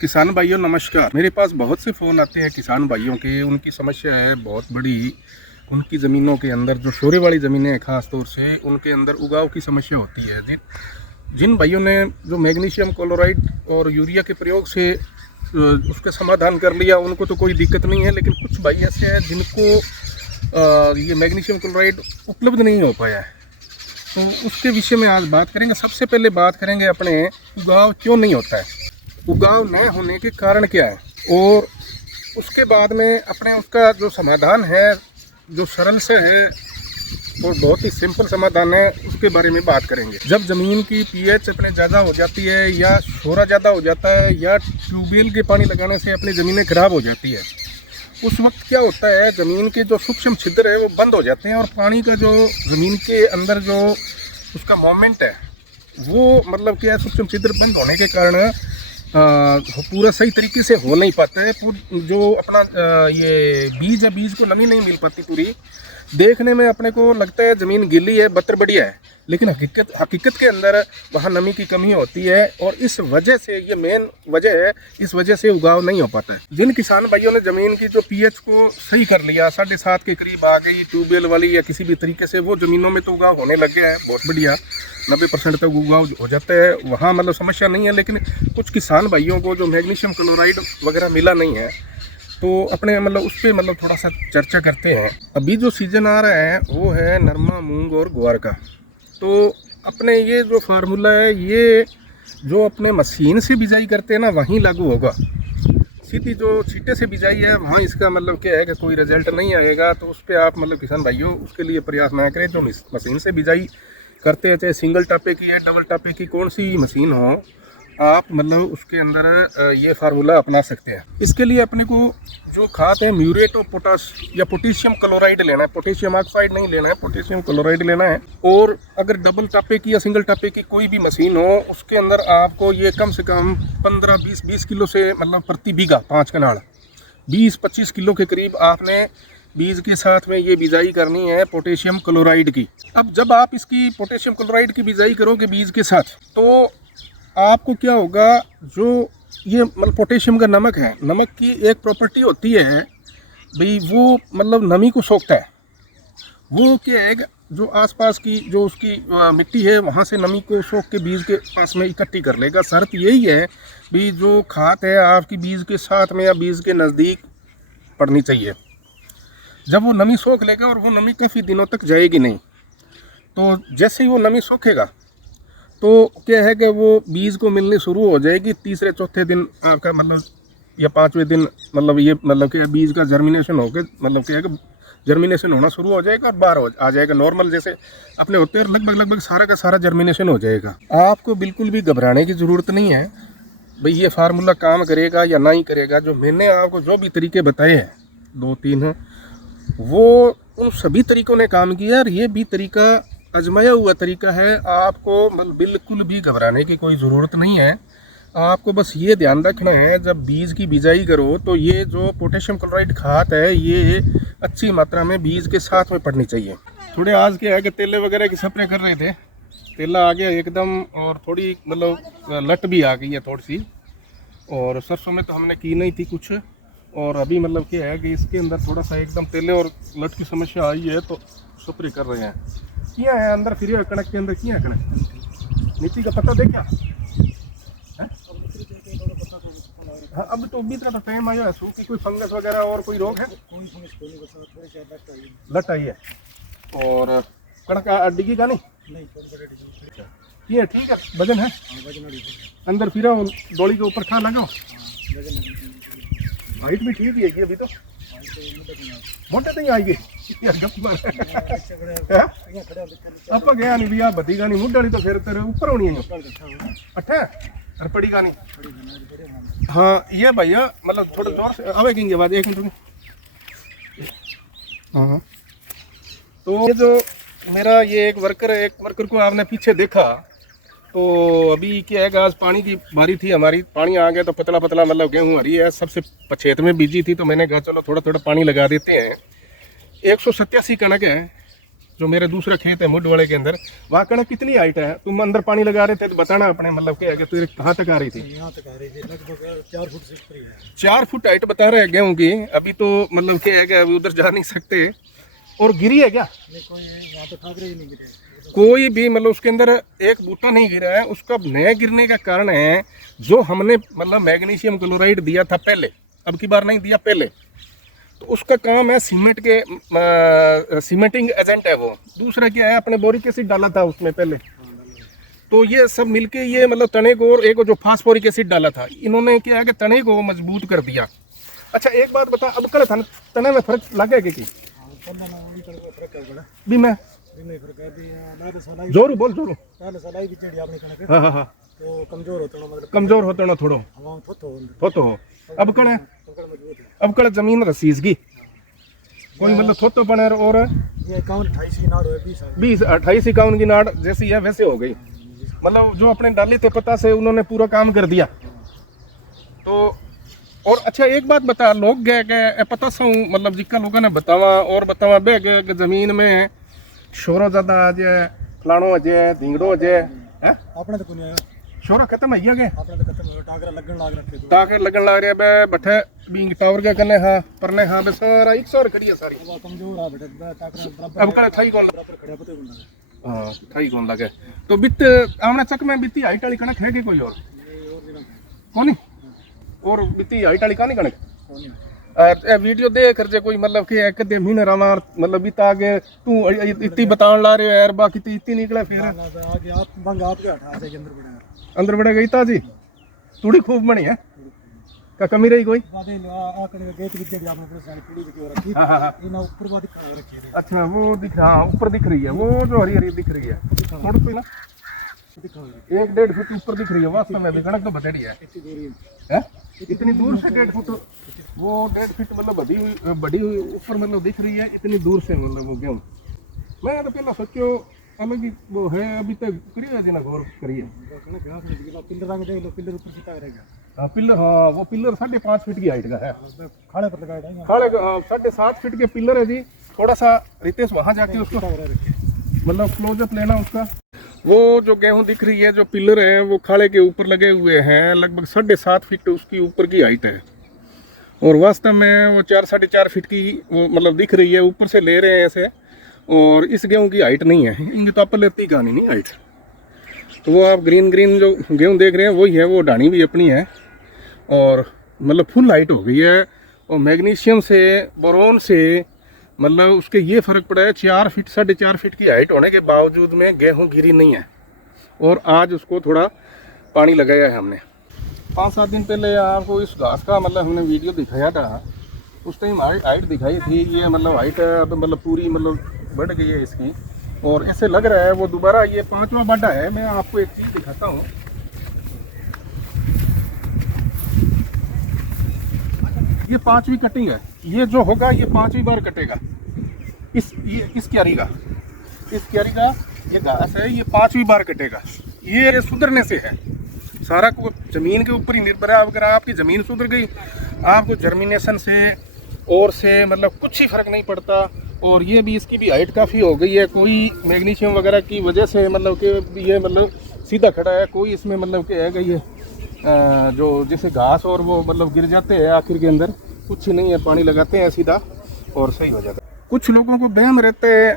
किसान भाइयों नमस्कार। मेरे पास बहुत से फ़ोन आते हैं किसान भाइयों के। उनकी समस्या है बहुत बड़ी। उनकी ज़मीनों के अंदर जो शोरे वाली ज़मीनें हैं, ख़ास तौर से उनके अंदर उगाव की समस्या होती है। जिन जिन भाइयों ने जो मैग्नीशियम क्लोराइड और यूरिया के प्रयोग से उसका समाधान कर लिया, उनको तो कोई दिक्कत नहीं है। लेकिन कुछ भाई ऐसे हैं जिनको ये मैग्नीशियम क्लोराइड उपलब्ध नहीं हो पाया है, तो उसके विषय में आज बात करेंगे। सबसे पहले बात करेंगे अपने उगाव क्यों नहीं होता है, उगाव न होने के कारण क्या है, और उसके बाद में अपने उसका जो समाधान है, जो सरल से है और बहुत ही सिंपल समाधान है, उसके बारे में बात करेंगे। जब ज़मीन की पीएच अपने ज़्यादा हो जाती है या शोरा ज़्यादा हो जाता है या ट्यूबवेल के पानी लगाने से अपनी ज़मीनें खराब हो जाती है, उस वक्त क्या होता है, ज़मीन के जो सूक्ष्म छिद्र है वो बंद हो जाते हैं और पानी का जो ज़मीन के अंदर जो उसका मोमेंट है वो मतलब क्या है, सूक्ष्म छिद्र बंद होने के कारण पूरा सही तरीके से हो नहीं पाता है। जो अपना ये बीज है, बीज को नमी नहीं मिल पाती पूरी। देखने में अपने को लगता है ज़मीन गीली है, बतर बढ़िया है, लेकिन हकीकत के अंदर वहाँ नमी की कमी होती है और इस वजह से, ये मेन वजह है, इस वजह से उगाव नहीं हो पाता है। जिन किसान भाइयों ने ज़मीन की जो पीएच को सही कर लिया, 7.5 के करीब आ गई ट्यूबवेल वाली या किसी भी तरीके से, वो ज़मीनों में तो उगाव होने लग गया है बहुत बढ़िया, 90% तक उगाव हो जाता है, वहाँ मतलब समस्या नहीं है। लेकिन कुछ किसान भाइयों को जो मैग्नीशियम क्लोराइड वगैरह मिला नहीं है, तो अपने मतलब उस पर मतलब थोड़ा सा चर्चा करते हैं। अभी जो सीज़न आ रहा है वो है नरमा, मूंग और ग्वार का। तो अपने ये जो फार्मूला है, ये जो अपने मशीन से बिजाई करते हैं ना, वहीं लागू होगा। सीधी जो छींटे से बिजाई है वहाँ इसका मतलब क्या है कि कोई रिजल्ट नहीं आएगा। तो उस पर आप मतलब किसान भाइयों उसके लिए प्रयास ना करें। जो मशीन से बिजाई करते हैं, चाहे सिंगल टापे की है, डबल टापे की, कौन सी मशीन हो, आप मतलब उसके अंदर ये फार्मूला अपना सकते हैं। इसके लिए अपने को जो खाद है, म्यूरेट ऑफ पोटाश या पोटेशियम क्लोराइड लेना है, पोटेशियम ऑक्साइड नहीं लेना है, पोटेशियम क्लोराइड लेना है। और अगर डबल टापे की या सिंगल टापे की कोई भी मशीन हो, उसके अंदर आपको ये कम से कम 15-20 किलो से मतलब प्रति बीघा 5 कनाल 20-25 किलो के करीब आपने बीज के साथ में ये बिजाई करनी है पोटेशियम क्लोराइड की। अब जब आप इसकी पोटेशियम क्लोराइड की बिजाई करोगे बीज के साथ, तो आपको क्या होगा, जो ये मतलब पोटेशियम का नमक है, नमक की एक प्रॉपर्टी होती है भाई, वो मतलब नमी को सोखता है। वो क्या है, जो आसपास की जो उसकी मिट्टी है वहाँ से नमी को सोख के बीज के पास में इकट्ठी कर लेगा। शर्त यही है भी जो खाद है आपकी बीज के साथ में या बीज के नज़दीक पड़नी चाहिए। जब वो नमी सोख लेगा, और वो नमी काफ़ी दिनों तक जाएगी नहीं, तो जैसे ही वो नमी सोखेगा तो क्या है कि वो बीज को मिलनी शुरू हो जाएगी। तीसरे चौथे दिन आपका मतलब या 5वें दिन मतलब ये मतलब कि बीज का जर्मिनेशन होकर मतलब क्या है कि जर्मिनेशन होना शुरू हो जाएगा और बाहर आ जाएगा नॉर्मल जैसे अपने होते हैं। लगभग सारा का सारा जर्मिनेशन हो जाएगा। आपको बिल्कुल भी घबराने की ज़रूरत नहीं है भाई ये फार्मूला काम करेगा या नहीं करेगा। जो मैंने आपको जो भी तरीके बताए हैं, 2-3 हैं, वो उन सभी तरीकों ने काम किया और ये भी तरीका आजमाया हुआ तरीका है। आपको मतलब बिल्कुल भी घबराने की कोई ज़रूरत नहीं है। आपको बस ये ध्यान रखना है, जब बीज की बिजाई करो तो ये जो पोटेशियम क्लोराइड खाद है ये अच्छी मात्रा में बीज के साथ में पड़नी चाहिए। थोड़े आज के है कि तेले वगैरह की स्प्रे कर रहे थे, तेला आ गया एकदम, और थोड़ी मतलब लट भी आ गई है थोड़ी सी। और सरसों में तो हमने की नहीं थी कुछ, और अभी मतलब क्या है कि इसके अंदर थोड़ा सा एकदम तेले और लट की समस्या आई है, तो स्प्रे कर रहे हैं। किया है अंदर फिर कणक के अंदर किया है कणक नीचे का पता देखा है? हाँ, अब तो अभी तरह टाइम आया है कि कोई फंगस वगैरह और कोई रोग है, लट आई है। और कणक डिगी का नहीं ये ठीक है, वजन है अंदर फिरा डोली के ऊपर खा लगाओ। हाइट भी ठीक है अभी तो मोटे तो ही आएगी आप गया नहीं भैया बदी गानी मुंह डाली तो फिर तेरे ऊपर होनी है अठे और पड़ी गानी। हाँ ये भैया मतलब थोड़ा जोर से आवेगी आवाज, 1 मिनट। हाँ तो ये जो मेरा ये एक वर्कर को आपने पीछे देखा, तो अभी क्या है कि आज पानी की बारी थी हमारी, पानी आ गया तो पतला पतला मतलब गेहूँ हरी है, सबसे पछेत में बीजी थी, तो मैंने कहा चलो थोड़ा थोड़ा पानी लगा देते हैं। 187 कणक है, जो मेरे दूसरे खेत है मुड वाले के अंदर, वहाँ कणक कितनी हाइट है? तुम अंदर पानी लगा रहे थे तो बताना अपने मतलब क्या है कि तुझे कहाँ तक आ रही थी? यहाँ तक आ रही थी, लगभग 4 फुट से ऊपर ही है। 4 फुट हाइट बता रहे हैं गेहूँ की। अभी तो मतलब क्या है कि अभी उधर जा नहीं सकते। और गिरी है क्या? नहीं, कोई यहाँ तो ठाकरे ही नहीं गिरे। कोई भी मतलब उसके अंदर एक बूटा नहीं गिरा है। उसका नया गिरने का कारण है जो हमने मतलब मैग्नीशियम क्लोराइड दिया था पहले, अब की बार नहीं दिया पहले, तो उसका काम है सीमेंट के सीमेंटिंग एजेंट है वो। दूसरा क्या है, अपने बोरिक एसिड डाला था उसमें पहले, तो ये सब मिलके ये मतलब तने को, और एक जो फास्फोरिक एसिड डाला था, इन्होंने क्या है कि तने को मजबूत कर दिया। अच्छा एक बात बता, अब कल तने में फर्क लगे कि भी मैं जोरू बोल जोरू हाँ हाँ हाँ तो कमजोर होता मतलब कमजोर होते ना थोड़ो थोतो हो। अब कड़े अब कड़े जमीन रसीज की कोई मतलब थोतो बने और ये 28 की नाड़ है, 20-28-51 की नाड़ जैसी है वैसे हो गई। मतलब जो अपने डाली थे पता से उन्होंने पूरा काम कर दिया। तो और अच्छा एक बात बता, लोग गए गए पता सा मतलब जिक्का लोगों ने बतावा और बतावा बह गए कि जमीन में शोरो ज्यादा आ जाए, फलाणो आ जाए, ढींगड़ो आ जाए है। अपने तो कोनी आया, शोरो खत्म है गए, अपने तो खत्म हो, टाकरा लगन लाग रखे तो टाके लगन लग रहा बे बैठे बींग टावर के कने हाँ परने हाँ बे सारा 100 खड़ी है सारी। वो कमजोर आ बेटा टाकरा बराबर अब कड़े थाई कौन बराबर खड़ा पते कोना। हाँ थाई कौन लगे। तो बित आमने चक में बीती हाइट वाली कणक है कि कोई और कोनी? और बीती हाइट वाली कानी कणक वीडियो देख कर जे कोई मतलब कि एक दे महीने रामा मतलब बीता के तू इतनी बतान ला रहे हो यार, बाकी तो इतनी निकला फिर आगे आप बंग आपके हटा से अंदर बढ़ेगा, अंदर बढ़े गई ताजी थोड़ी खूब बनी है क्या कमी रही कोई? बादे आ कने गेट विद्या भी आपने पूरी सारी पीढ़ी की हो रखी। हां हां हां इन ऊपर बात दिखा रखी है। अच्छा वो दिख रहा, ऊपर दिख रही है वो जो हरी हरी दिख रही है थोड़ी सी ना, दिखा 1-1.5 फुट ऊपर दिख रही है। वास्तव में भी कणक तो बतेड़ी है इतनी दूरी हैं? इतनी दूर से 1.5 फुट वो 1.5 फीट मतलब बड़ी हुई ऊपर मतलब दिख रही है इतनी दूर से मतलब वो गेहूँ। मैं तो पहला सोचो अलग ही वो है, अभी तक करिए जी ना गौर करिए। पिलर रंग देख लो, पिलर ऊपर से रहेगा। हाँ पिलर, हाँ वो पिलर 5.5 फीट की हाइट का है, खाड़े पर लगाया है, खाड़े 7.5 फीट के पिलर है जी। थोड़ा सा रितेश वहाँ जाके उसको मतलब क्लोजअप लेना उसका। वो जो गेहूं दिख रही है जो पिलर है वो खाड़े के ऊपर लगे हुए हैं, लगभग 7.5 फीट उसकी ऊपर की हाइट है। और वास्तव में वो 4-4.5 फीट की वो मतलब दिख रही है, ऊपर से ले रहे हैं ऐसे। और इस गेहूं की हाइट नहीं है, इनकी तो आप लेती कहानी नहीं हाइट। तो वो आप ग्रीन ग्रीन जो गेहूं देख रहे हैं वही है, वो डानी भी अपनी है और मतलब फुल हाइट हो गई है। और मैग्नीशियम से बोरोन से मतलब उसके ये फ़र्क पड़ा है, 4 फीट 4.5 फीट की हाइट होने के बावजूद में गेहूं गिरी नहीं है। और आज उसको थोड़ा पानी लगाया है हमने। 5-7 दिन पहले आपको इस घास का मतलब हमने वीडियो दिखाया था, उस टाइम हाइट दिखाई थी। ये मतलब हाइट अब मतलब पूरी मतलब बढ़ गई है इसकी। और ऐसे लग रहा है वो दोबारा ये 5वां बाडा है। मैं आपको एक चीज़ दिखाता हूँ, ये 5वीं कटिंग है। ये जो होगा ये 5वीं बार कटेगा इस क्यारी का ये घास है, ये 5वीं बार कटेगा। ये सुधरने से है, सारा को ज़मीन के ऊपर ही निर्भर है। अगर आपकी ज़मीन सुधर गई आपको जर्मिनेशन से और से मतलब कुछ ही फ़र्क नहीं पड़ता। और ये भी इसकी भी हाइट काफ़ी हो गई है, कोई मैग्नीशियम वगैरह की वजह से मतलब कि ये मतलब सीधा खड़ा है, कोई इसमें मतलब कि है कि ये जो जैसे घास और वो मतलब गिर जाते हैं आखिर के अंदर, कुछ नहीं है, पानी लगाते हैं सीधा और सही हो जाता है। कुछ लोगों को वहम रहते हैं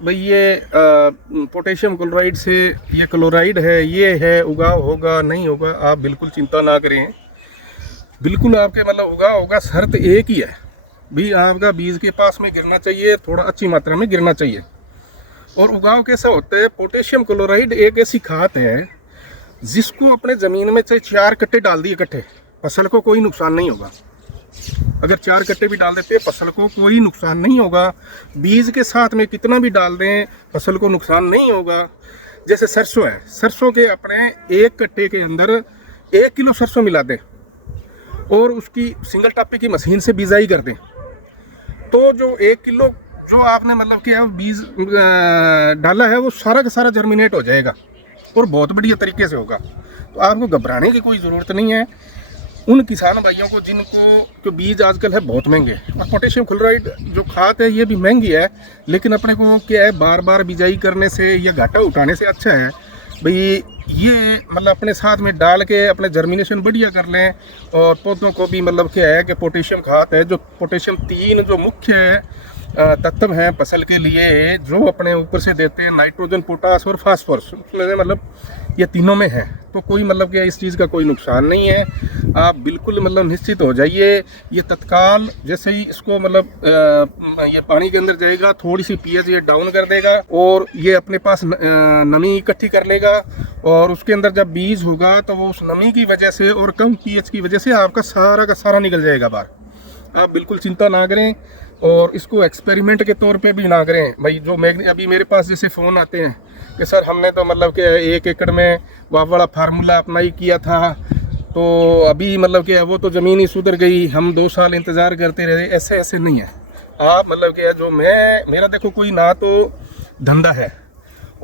भाई ये पोटेशियम क्लोराइड से ये क्लोराइड है, ये है उगाव होगा नहीं होगा। आप बिल्कुल चिंता ना करें, बिल्कुल आपके मतलब उगाव होगा। शर्त एक ही है भी आपका बीज के पास में गिरना चाहिए, थोड़ा अच्छी मात्रा में गिरना चाहिए। और उगाव कैसे होते हैं, पोटेशियम क्लोराइड एक ऐसी खाद है जिसको अपने ज़मीन में चाहे 4 कट्टे डाल दिए इकट्ठे, फसल को कोई नुकसान नहीं होगा। अगर 4 कट्टे भी डाल देते फसल को कोई नुकसान नहीं होगा। बीज के साथ में कितना भी डाल दें फसल को नुकसान नहीं होगा। जैसे सरसों है, सरसों के अपने 1 कट्टे के अंदर 1 किलो सरसों मिला दें और उसकी सिंगल टापे की मशीन से बिजाई कर दें, तो जो 1 किलो जो आपने मतलब कि बीज डाला है वो सारा का सारा जर्मिनेट हो जाएगा और बहुत बढ़िया तरीके से होगा। तो आपको घबराने की कोई ज़रूरत नहीं है। उन किसान भाइयों को जिनको जो बीज आजकल है बहुत महंगे, और पोटेशियम क्लोराइड जो खाद है ये भी महंगी है, लेकिन अपने को क्या है बार बार बिजाई करने से या घाटा उठाने से अच्छा है भाई ये मतलब अपने साथ में डाल के अपने जर्मिनेशन बढ़िया कर लें। और पौधों को भी मतलब क्या है कि पोटेशियम खाद है, जो पोटेशियम 3 जो मुख्य तत्व हैं फसल के लिए जो अपने ऊपर से देते हैं, नाइट्रोजन, पोटास और फास्फोरस, उसमें मतलब ये तीनों में है। तो कोई मतलब क्या इस चीज़ का कोई नुकसान नहीं है, आप बिल्कुल मतलब निश्चित हो जाइए। ये तत्काल जैसे ही इसको मतलब ये पानी के अंदर जाएगा, थोड़ी सी पीएच ये डाउन कर देगा और ये अपने पास नमी इकट्ठी कर लेगा, और उसके अंदर जब बीज होगा तो वो उस नमी की वजह से और कम पीएच की वजह से आपका सारा का सारा निकल जाएगा बाहर। आप बिल्कुल चिंता ना करें और इसको एक्सपेरिमेंट के तौर पे भी ना करें भाई। जो अभी मेरे पास जैसे फ़ोन आते हैं कि सर हमने तो मतलब कि 1 एकड़ में वह वाला फार्मूला अपना ही किया था, तो अभी मतलब कि वो तो ज़मीन ही सुधर गई, हम 2 साल इंतज़ार करते रहे। ऐसे नहीं है। आप मतलब कि जो मेरा देखो कोई ना तो धंधा है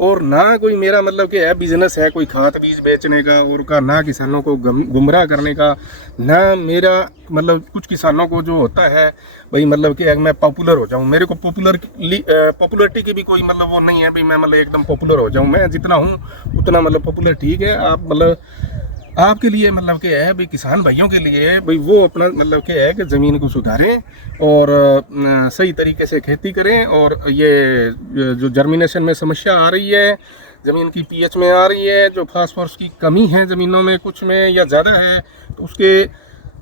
और ना कोई मेरा मतलब कि है बिजनेस है कोई खाद बीज बेचने का और का, ना किसानों को गुमराह करने का, ना मेरा मतलब कुछ किसानों को जो होता है भाई मतलब कि मैं पॉपुलर हो जाऊं। मेरे को पॉपुलरिटी की भी कोई मतलब वो नहीं है भाई मैं मतलब एकदम पॉपुलर हो जाऊं। मैं जितना हूं उतना मतलब पॉपुलर ठीक है। आप मतलब आपके लिए मतलब क्या है भाई, किसान भाइयों के लिए भाई वो अपना मतलब क्या है कि ज़मीन को सुधारें और सही तरीके से खेती करें। और ये जो जर्मिनेशन में समस्या आ रही है, ज़मीन की पीएच में आ रही है, जो फास्फोरस की कमी है ज़मीनों में कुछ में या ज़्यादा है, तो उसके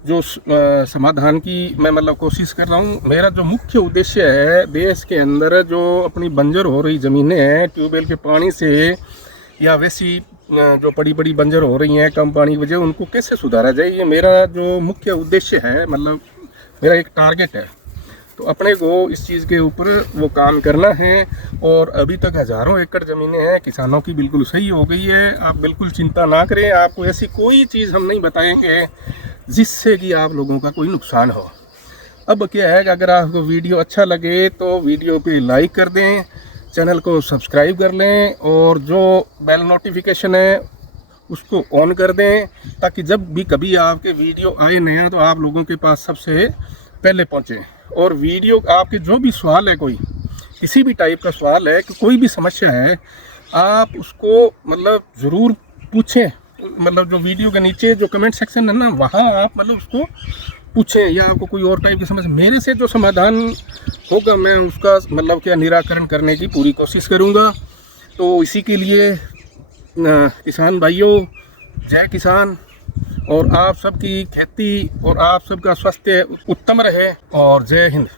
जो समाधान की मैं मतलब कोशिश कर रहा हूँ। मेरा जो मुख्य उद्देश्य है देश के अंदर जो अपनी बंजर हो रही ज़मीनें हैं ट्यूबवेल के पानी से या वैसी जो बड़ी बंजर हो रही हैं कम पानी की वजह, उनको कैसे सुधारा जाए, ये मेरा जो मुख्य उद्देश्य है, मतलब मेरा एक टारगेट है। तो अपने को इस चीज़ के ऊपर वो काम करना है। और अभी तक हज़ारों एकड़ ज़मीनें हैं किसानों की बिल्कुल सही हो गई है। आप बिल्कुल चिंता ना करें, आपको ऐसी कोई चीज़ हम नहीं बताएंगे जिससे कि आप लोगों का कोई नुकसान हो। अब क्या है कि अगर आपको वीडियो अच्छा लगे तो वीडियो पे लाइक कर दें, चैनल को सब्सक्राइब कर लें और जो बेल नोटिफिकेशन है उसको ऑन कर दें, ताकि जब भी कभी आपके वीडियो आए नया तो आप लोगों के पास सबसे पहले पहुंचे। और वीडियो आपके जो भी सवाल है, कोई किसी भी टाइप का सवाल है कि कोई भी समस्या है, आप उसको मतलब ज़रूर पूछें। मतलब जो वीडियो के नीचे जो कमेंट सेक्शन है ना, वहाँ आप मतलब उसको पूछें, या आपको कोई और टाइप की समस्या, मेरे से जो समाधान होगा मैं उसका मतलब क्या निराकरण करने की पूरी कोशिश करूँगा। तो इसी के लिए किसान भाइयों, जय किसान, और आप सबकी खेती और आप सबका स्वास्थ्य उत्तम रहे, और जय हिंद।